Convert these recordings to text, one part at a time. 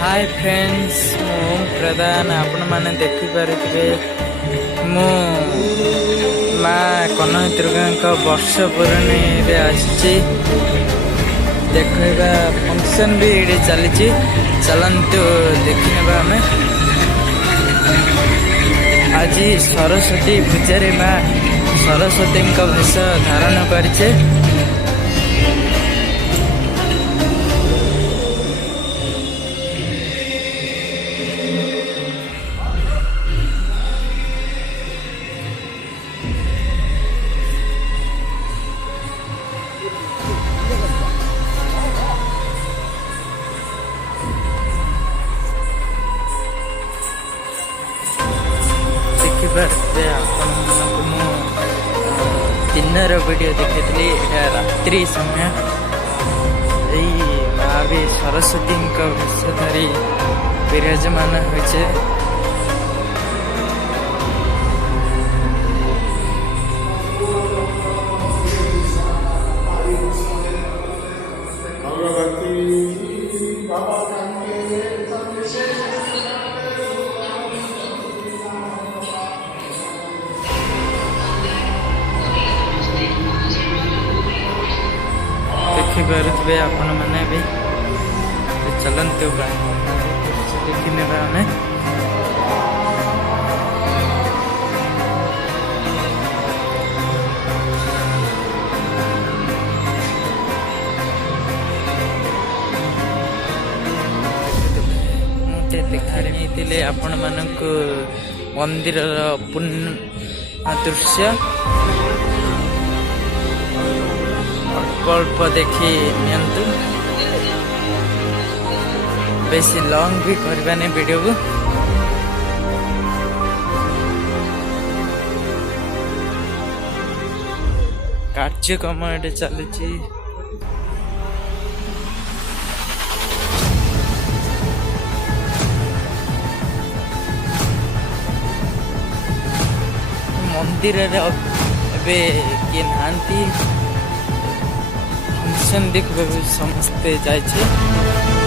Hi friends मु प्रधान आपण मैंने देखिपे मु माँ कनक दुर्गा वर्ष पूर्णी आसी देखा फंक्शन भी ये चली चलतु देखने आम आज सरस्वती पूजा माँ सरस्वती भेष धारण करे दिनर वीडियो देखी रात्रि समय माँ भी सरस्वती भेष धरी विराजमान होचे देखिपे आपण मैंने भी चलते देखने आम देखी आपण मानक मंदिर पूर्ण दृश्य अल्प देखी नियंतु बेसी लॉन्ग भी करवानी वीडियो को कार्यक्रम ये चलुची मंदिर रे किए नहांती फंक्शन देखा समस्ते जाए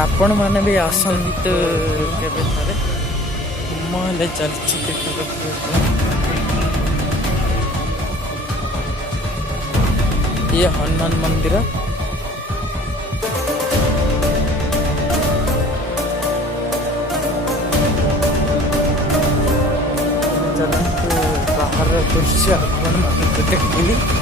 आपण मैंने भी आसत के महल चलती ये हनुमान मंदिर चलते बाहर दृश्य आपण मानक देखी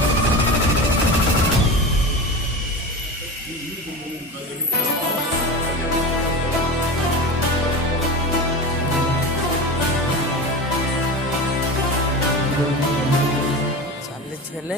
चले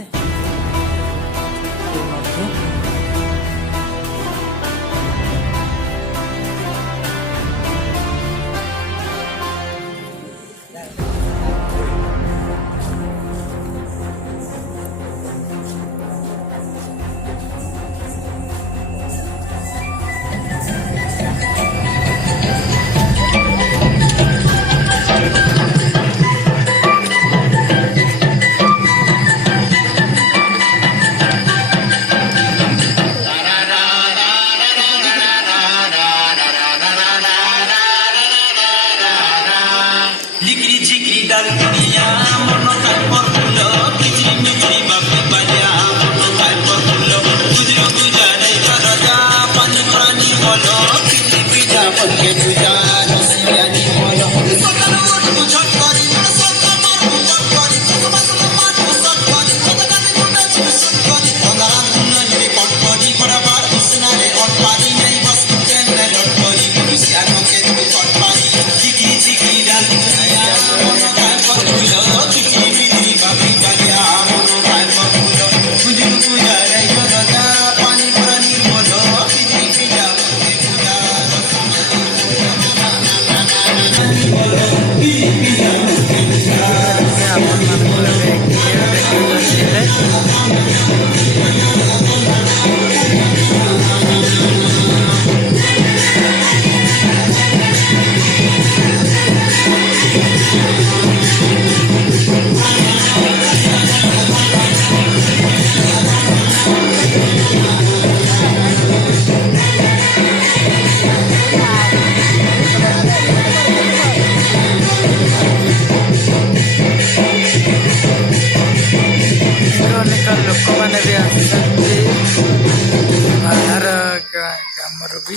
ଆମର ବି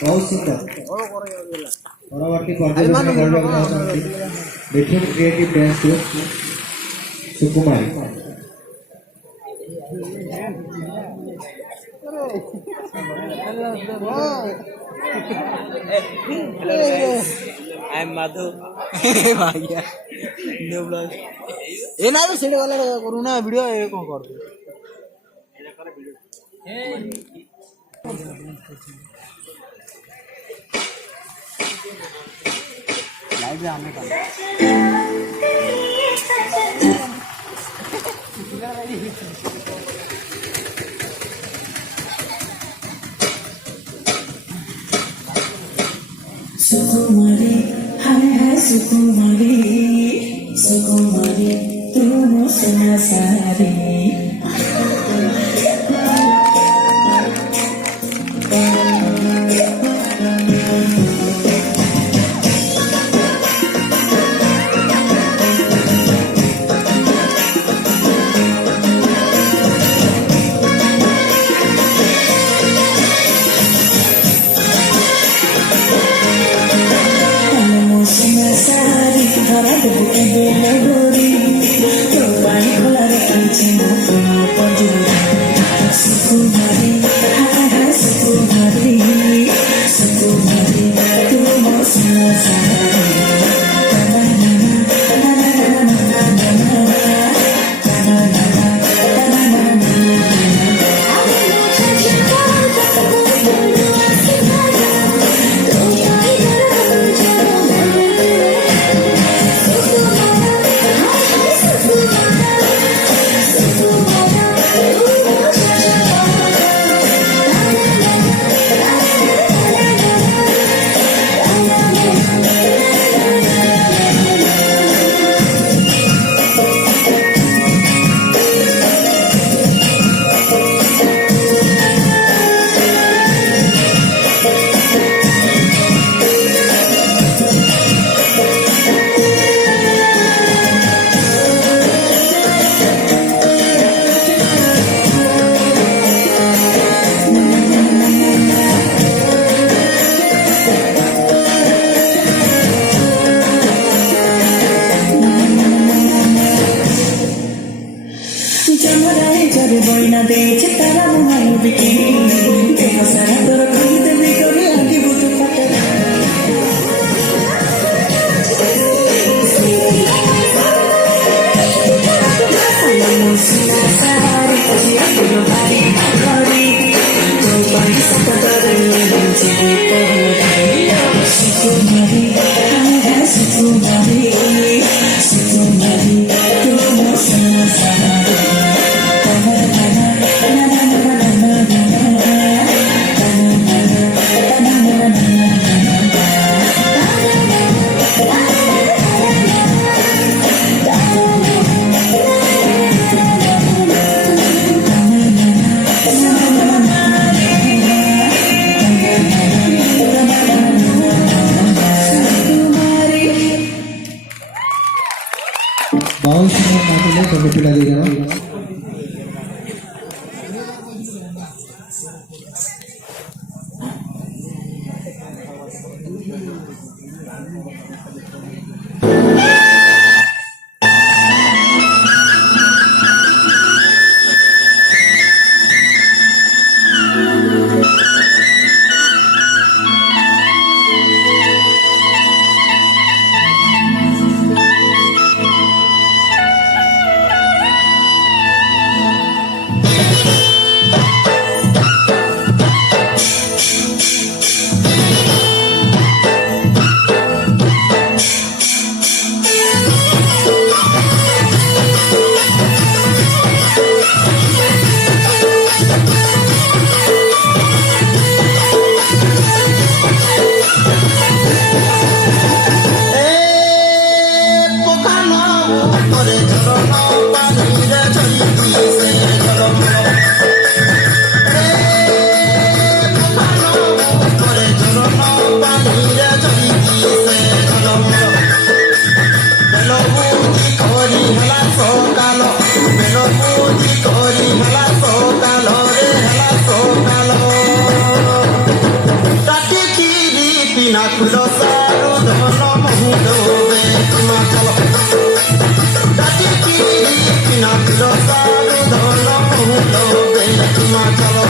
बहुत सुंदर परवर्ती पर्यवेक्षण କରିବାକୁ ଚାହୁଁଛନ୍ତି Mithun creative dance group Sukumari I am Madhu. Bhaiya. New vlog. ये ना भी सेट वाला करूँ ना वीडियो ये कौन कर दे? लाइव में आने का सुकुमारी हाय हाय सुकुमारी सुकुमारी तुम सुना सारी बहुत सुंदर नाचले सब पिला दे जाओ ଫୁଲ ସାରୁ ଧନ ମହୁଦବେ ତୁମା ଚଲ ଡାକିକି କିନା ଫୁଲ ସାରୁ ଧନ ମହୁଦବେ ତୁମା ଚଲ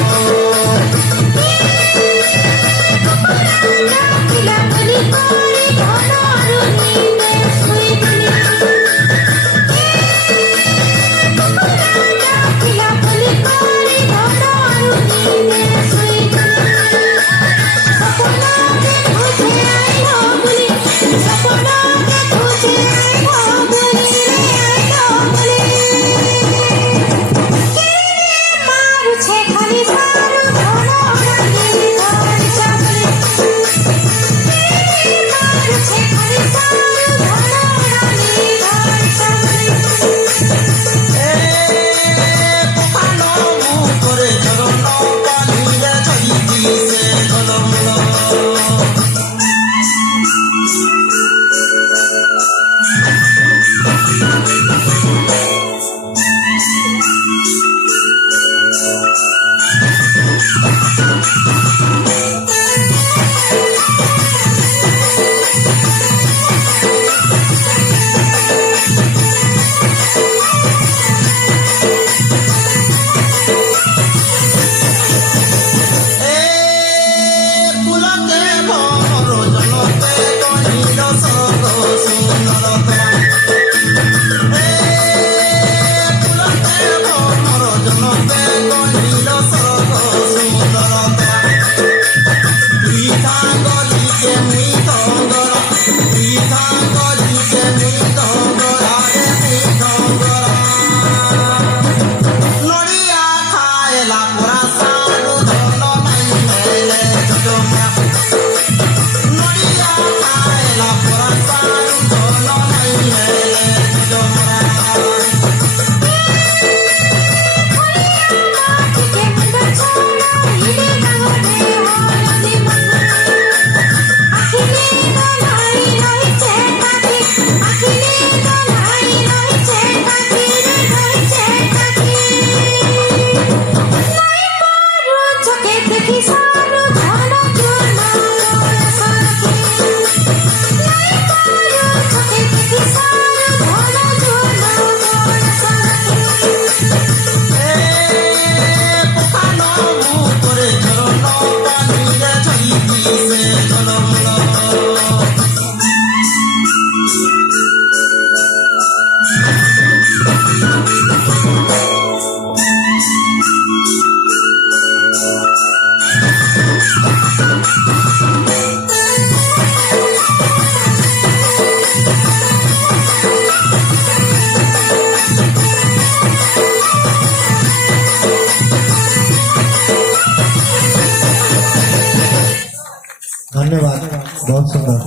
धन्यवाद बहुत सुंदर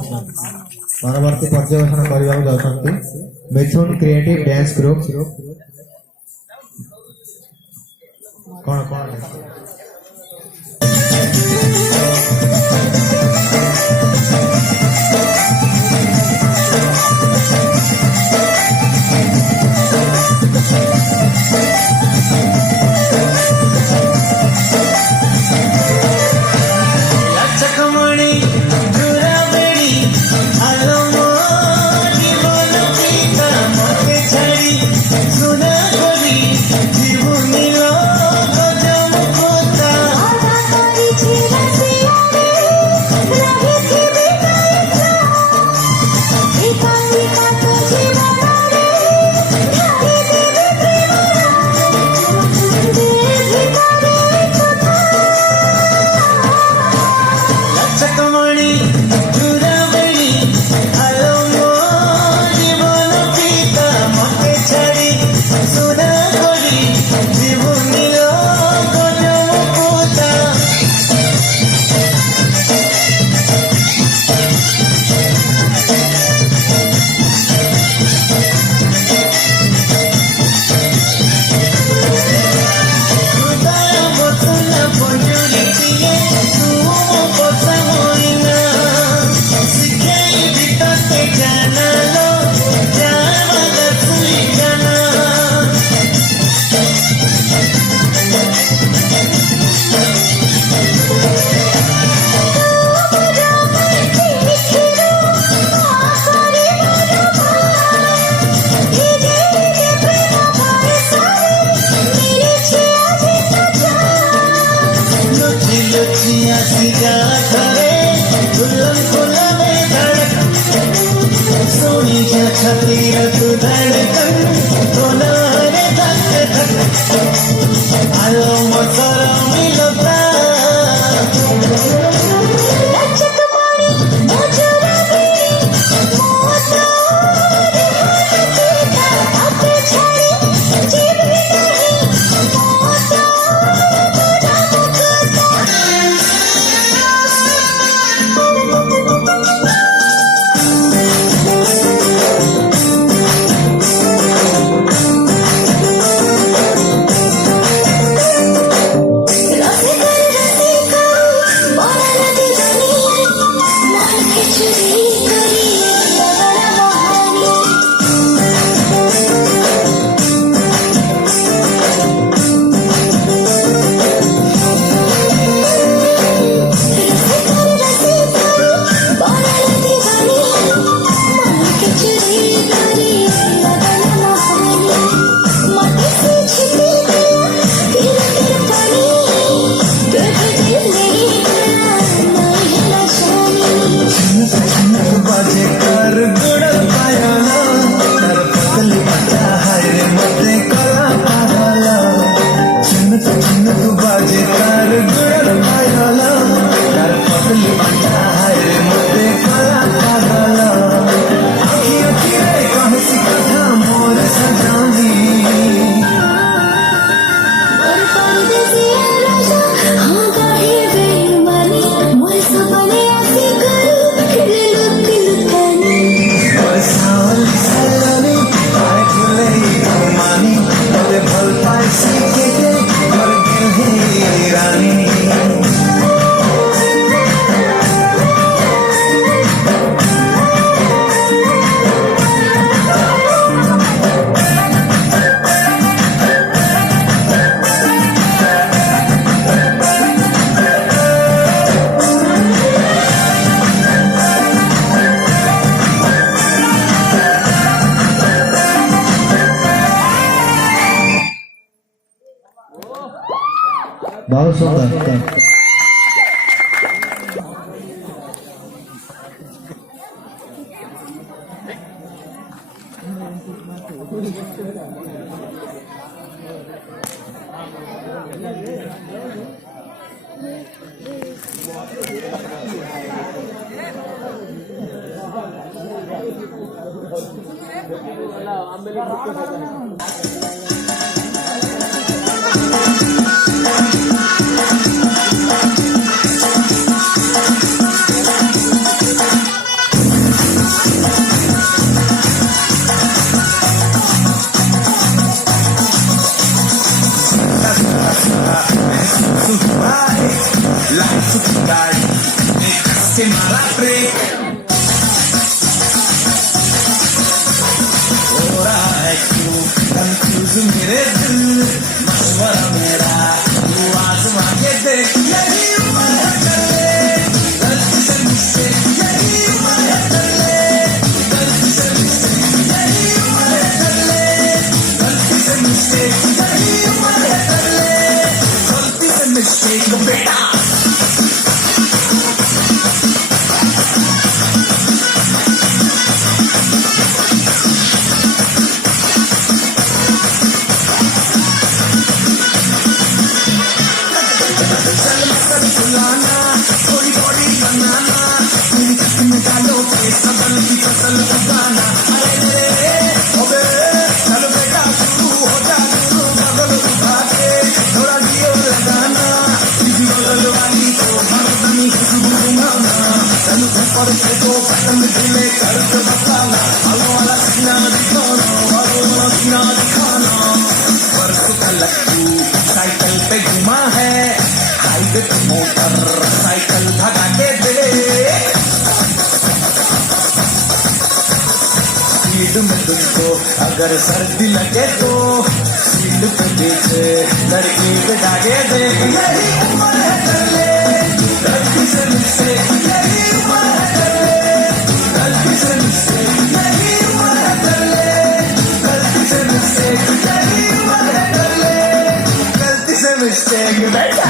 परवर्ती पर्यवेक्षण करने जाऊँगी मिथुन क्रिएटिव डांस ग्रुप कौन कौन सुना करी जीवनी लो गजम को लुचिया सी जा करे फुल्लम फुल्ला में धड़क सोनी क्या छती तू धड़कन दोनों रे धक धक आलो मोटर मिलता बहुत सुंदर। मेरे दिल मशवरा मेरा तू आजमा के देख यही उम्र कर ले गलती से मुझसे यही उम्र कर ले गलती से मुझसे यही उम्र कर ले गलती से मुझसे यही उम्र कर ले गलती से मिस्टेक बेटा साइकिल पे घुमा है हाईवे पे मोटर साइकिल भगा के दे स्पीड में तुमको अगर सर्दी लगे तो स्पीड पे पीछे लड़की बिठा के दे यही उम्र है कर ले गलती से मुझसे यही उम्र है कर ले गलती से मुझसे यही उम्र है कर ले गलती से मुझसे यही उम्र है कर ले गलती से मिस्टेक बेटा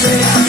चल